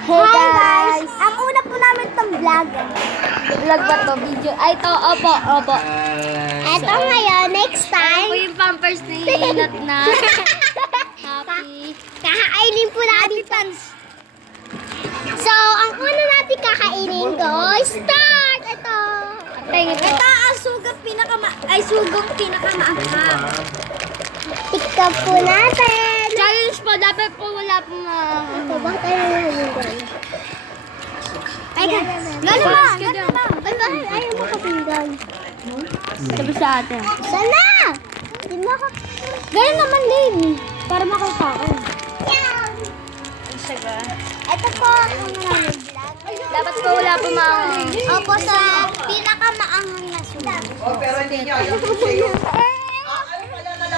Hey guys! Ang una po namin itong vlog. Vlog ba to? Video? Ay, to. Opo, opo. Eto ngayon, next Ano time. po yung pampers ni Nat na? Happy. Kakainin po natin. So, ang una natin kakainin ko, start! Ito. Ito ang sugang pinakamaanghang. Tikap po natin. Challenge po, dapat po wala po Ito, bakit tayo nalagyan? Ay, gano'n ba? Gano'n ba? Ay, bakit ayaw mo kapinggan? Sabi sa atin. Sana! Hindi mo ako... Gano'n naman din. Para makakaon. Ito po ang vlog. Dapat po wala po Opo, sa pinakamaanghang na sugat. Oh, pero hindi niya alam kung sa'yo.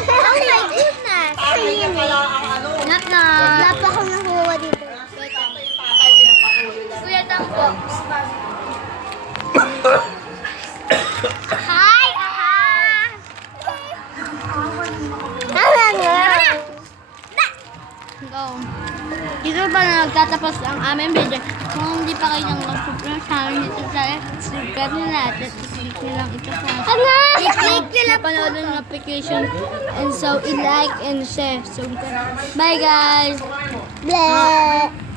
Oh my goodness! Ayun Wala eh. ang ano. Nat na. Wala pa akong nakuha dito. Kuya Tang po. Hi! Aha! Tama nga! Go. Dito pa na nagtatapos ang aming video. Kung hindi pa kayo nang mag-subscribe sa amin dito sa subscribe nyo natin. I-click nyo lang ito sa I-click nyo lang napanood ng notification. And so, i-like and share. So, bye guys! Bleh!